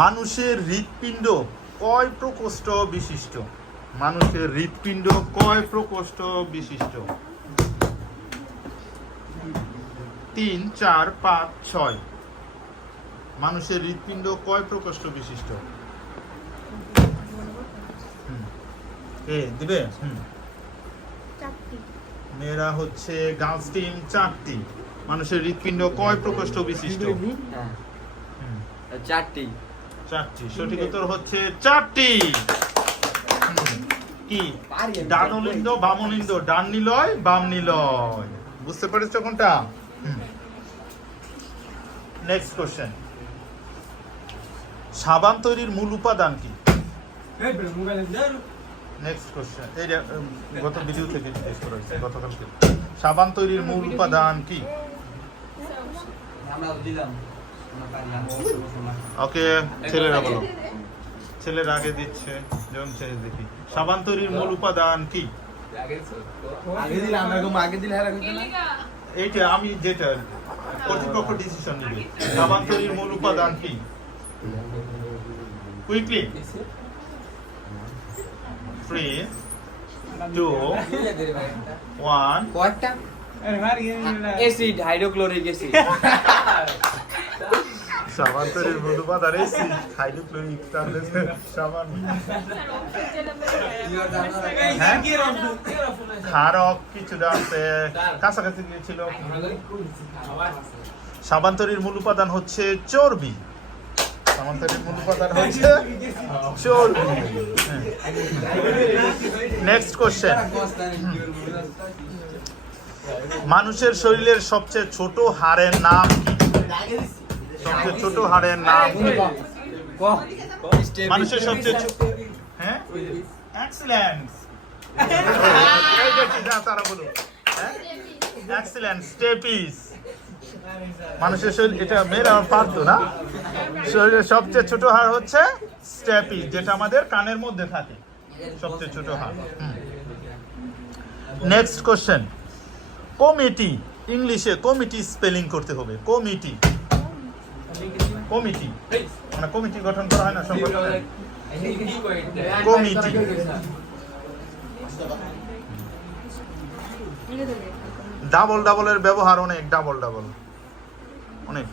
মানুষের হৃৎপিণ্ড কয় প্রকোষ্ঠ বিশিষ্ট? মানুষের হৃৎপিণ্ড কয় প্রকোষ্ঠ বিশিষ্ট? 3, 4, 5, 6। মানুষের হৃৎপিণ্ড কয় প্রকোষ্ঠ বিশিষ্ট? দিবে মেয়েরা হচ্ছে গার্লস টিম 4টি। মানুষের হৃৎপিণ্ড কয় প্রকোষ্ঠ বিশিষ্ট? 4টি। সঠিক উত্তর হচ্ছে 4টি। কি? ডানলিন্দ বামলিন্দ, ডান নিলয় বাম নিলয়। বুঝতে পেরেছো কোনটা? Next question. সাবান তৈরির মূল উপাদান কি? Next question. এই গত ভিডিও থেকে জিজ্ঞেস করা হয়েছে গতকালকে। সাবান তৈরির মূল উপাদান কি? ওকে, ছেলেরা বলো। ছেলেরা আগে দিচ্ছে, যেমন ছেলে দেখি। সাবান তৈরির মূল উপাদান কি? এইটা আমি যেটা কর্তৃপক্ষ ডিসিশন নিবে। সাবান তৈরির মূল উপাদান কি? কুইকলি। 3, 2, 1। কয়টা? Acid, hydrochloric acid. সাবান তৈরির মূল উপাদান অ্যাসিড, হাইড্রোক্লোরিক। তাহলে সাবান ক্ষারক কিছুটা আছে, কাছাকাছি ছিল। সাবান তৈরির মূল উপাদান হচ্ছে চর্বি। সাবান তৈরির মূল উপাদান হচ্ছে চর্বি। Next question. মানুষের শরীরের সবচেয়ে ছোট হাড়ের নাম কি? সবচেয়ে ছোট হাড়ের নাম কি? মানুষের সবচেয়ে হ্যাঁ, এক্সেলেন্ট। তারা বলো এক্সেলেন্ট, স্টেপিস। মানুষের শরীর, এটা মেয়েরা পারতো না। শরীরের সবচেয়ে ছোট হাড় হচ্ছে স্টেপিস, যেটা আমাদের কানের মধ্যে থাকে, সবচেয়ে ছোট হাড়। Next question. কমিটি, ইংলিশে কমিটি স্পেলিং করতে হবে। কমিটি, কমিটি মানে কমিটি গঠন করা হয় না সংগঠনে। কমিটি। ডাবল ডাবলের ব্যবহার অনেক, ডাবল ডাবল অনেক।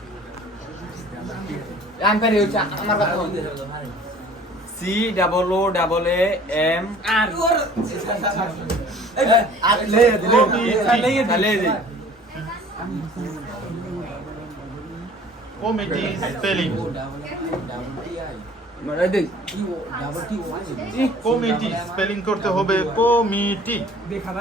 Committee spelling. কমিটি স্পেলিং করতে হবে। কমিটি। COMMEITY।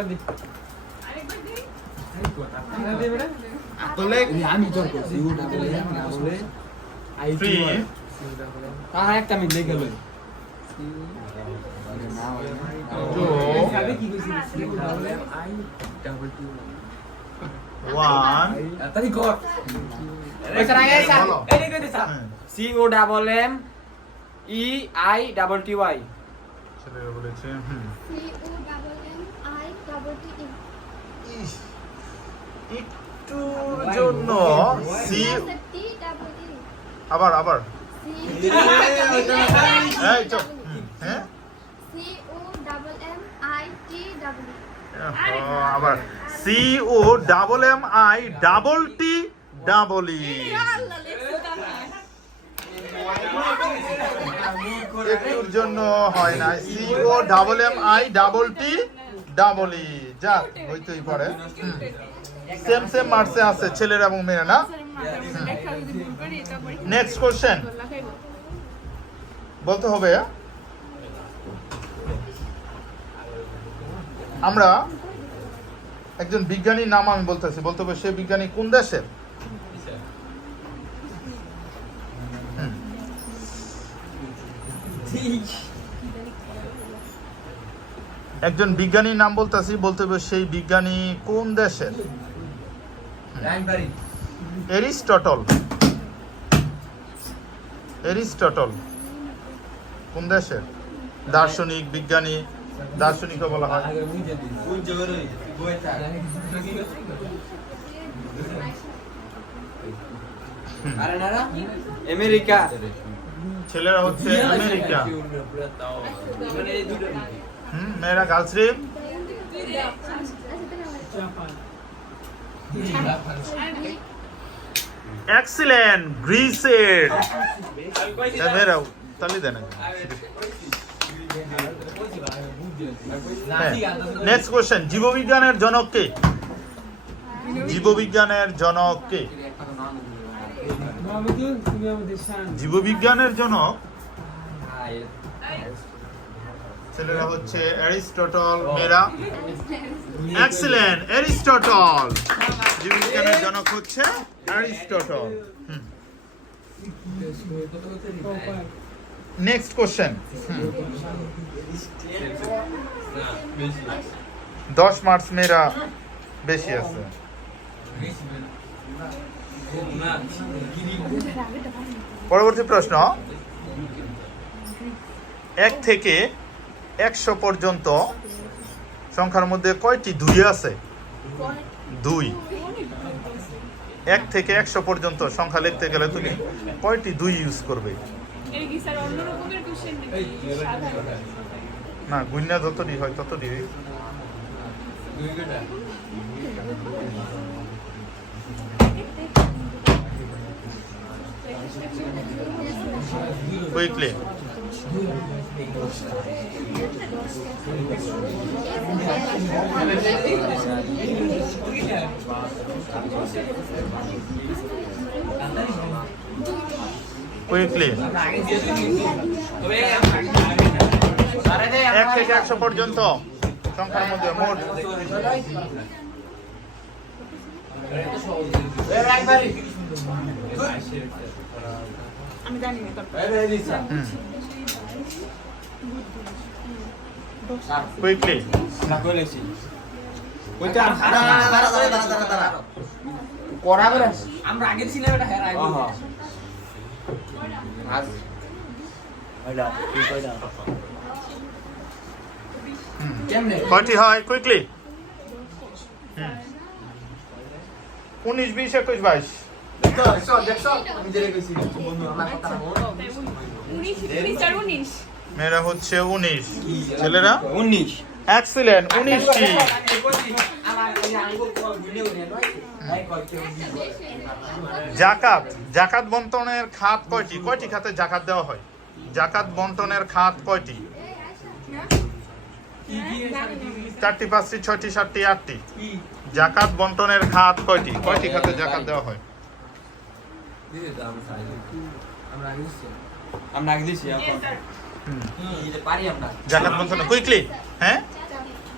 ছেলেরা বলেছে একটু জন্য আবার আবার এই চুপ। হ্যাঁ, আবার COMMITTEE। একটুর জন্য হয় না। COMMITTEE। যা হইতেই পারে। সেম সেম মার্কসে আছে ছেলেরা এবং মেয়েরা, না? নেক্সট কোশ্চেন বলতে হবে। আমরা একজন বিজ্ঞানীর নাম আমি বলতেছি, বলতে হবে সে বিজ্ঞানী কোন দেশের। একজন বিজ্ঞানীর নাম বলতেছি, বলতে হবে সেই বিজ্ঞানী কোন দেশের। এরিস্টটল। এরিস্টটল কোন দেশের? দার্শনিক, বিজ্ঞানী, দার্শনিকও বলা হয়। আমেরিকা। ছেলেরা হচ্ছে আমেরিকা। মেয়েরা গার্লস রিম। এক্সিলেন্ট, গ্রিসের। মেয়েরাও তালি দেন। নেক্সট কোশ্চেন, জীববিজ্ঞানের জনক কে? জীববিজ্ঞানের জনক কে? জীববিজ্ঞানের জনক ছেলেরা হচ্ছে অ্যারিস্টটল, মেয়েরা এক্সিলেন্ট, অ্যারিস্টটল। জীববিজ্ঞানের জনক হচ্ছে অ্যারিস্টটল। নেক্সট কোশ্চেন, 10 মার্চ মেয়েরা বেশি আছে। পরবর্তী প্রশ্ন, 1 থেকে 100 পর্যন্ত সংখ্যার মধ্যে কয়টি 2 আছে? 2। 1 থেকে 100 পর্যন্ত সংখ্যা লিখতে গেলে তুমি কয়টি 2 ইউজ করবে? না, গুণনা যতটি হয় ততটি। কুইকলি। কুইকলি। 1 থেকে 100 পর্যন্ত সংখ্যার মধ্যে মোট কুইকলি। আমরা আগে ছিলাম এটা হ্যাঁ কয়টি হয়? কুইকলি। 19, 20, 21, 22। মেয়েরা হচ্ছে 19, ছেলেরা 19। এক্সিলেন্ট, 19টি। জাকাত, জাকাত বন্টনের খাত কয়টি? কয়টি খাতে জাকাত দেওয়া হয়? জাকাত বন্টনের খাত কয়টি? 4টি, 5টি, 6টি, 7টি, 8টি। জাকাত বন্টনের খাত কয়টি? কয়টি খাতে জাকাত দেওয়া হয়? আমরা আগে দিছি পারি আমরা জাকাত বন্টন কুইকলি। হ্যাঁ,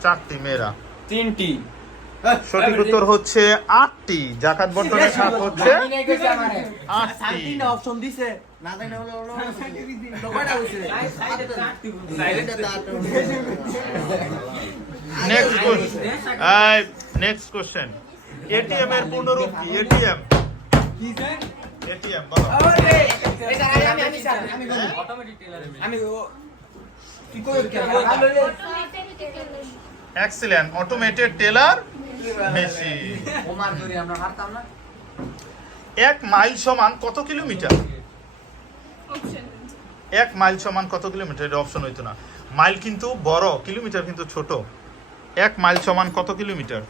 4টি। মেয়েরা 3টি। সঠিক উত্তর হচ্ছে 8টি। জাকাত বন্টনের খাত হচ্ছে 8টি। অপশন দিছে না জানি হলো নেক্সট কোশ্চেন, এটিএম এর পূর্ণরূপ কি? এটিএম, এটিএম বলো। Excellent, automated teller machine. 1 mile সমান কত কিলোমিটার? 1 মাইল সমান কত কিলোমিটার? এটা অপশন হইতো না। মাইল কিন্তু বড়, কিলোমিটার কিন্তু ছোট। 1 মাইল সমান কত কিলোমিটার?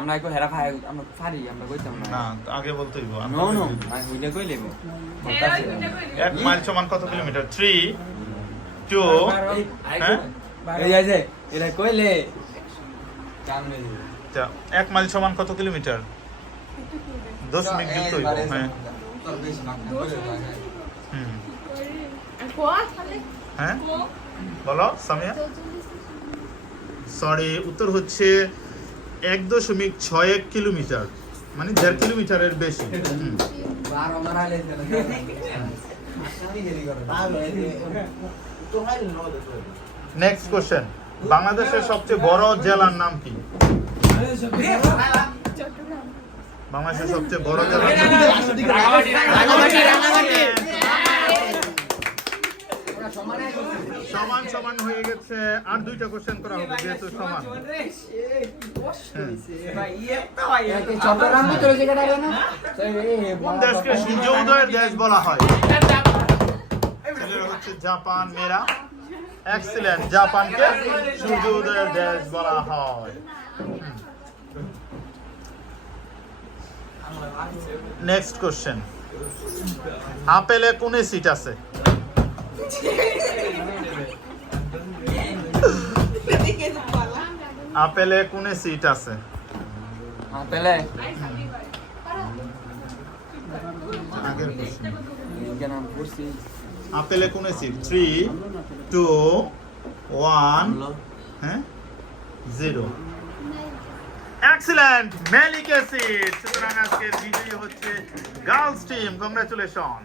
আমরা একটু হেরা ভাই আমরা পারি আমরা কইতাম না, আগে বলতে হইব। নো নো আমি হইলে কই লেব 1 মাইল সমান কত কিলোমিটার? 3, 2 এই যে এরা কইলে কামনে 1 মাইল সমান কত কিলোমিটার? 10 মিনিট যুক্ত হইব। হ্যাঁ, হ্যাঁ বলো সামিয়া। সরি, উত্তর হচ্ছে 1.61 কিলোমিটার, মানে 1.5 কিলোমিটারের বেশি। নেক্সট কোশ্চেন, বাংলাদেশের সবচেয়ে বড় জেলার নাম কি? বাংলাদেশের সবচেয়ে বড় জেলার নাম সমান সমান হয়ে গেছে। আর 2টা কোশ্চেন করা হবে যেহেতু সমান। কোন দেশকে সূর্য উদয়ের দেশ বলা হয়? জাপান মেরা এক্সিলেন্ট জাপানকে সূর্য উদয়ের দেশ বলা হয় নেক্সট কোশ্চেন আপেলে কোন সিট আছে আপেলে কোন সিট আছে আপেলে আগের কোশ্চেন কেন পড়ছি আপেলে কোন সিট 3 2 1 হ্যাঁ 0 এক্সিলেন্ট মেলিক অ্যাসিড সুতরাং আজকের বিজয়ী হচ্ছে গার্লস টিম কংগ্রাচুলেশন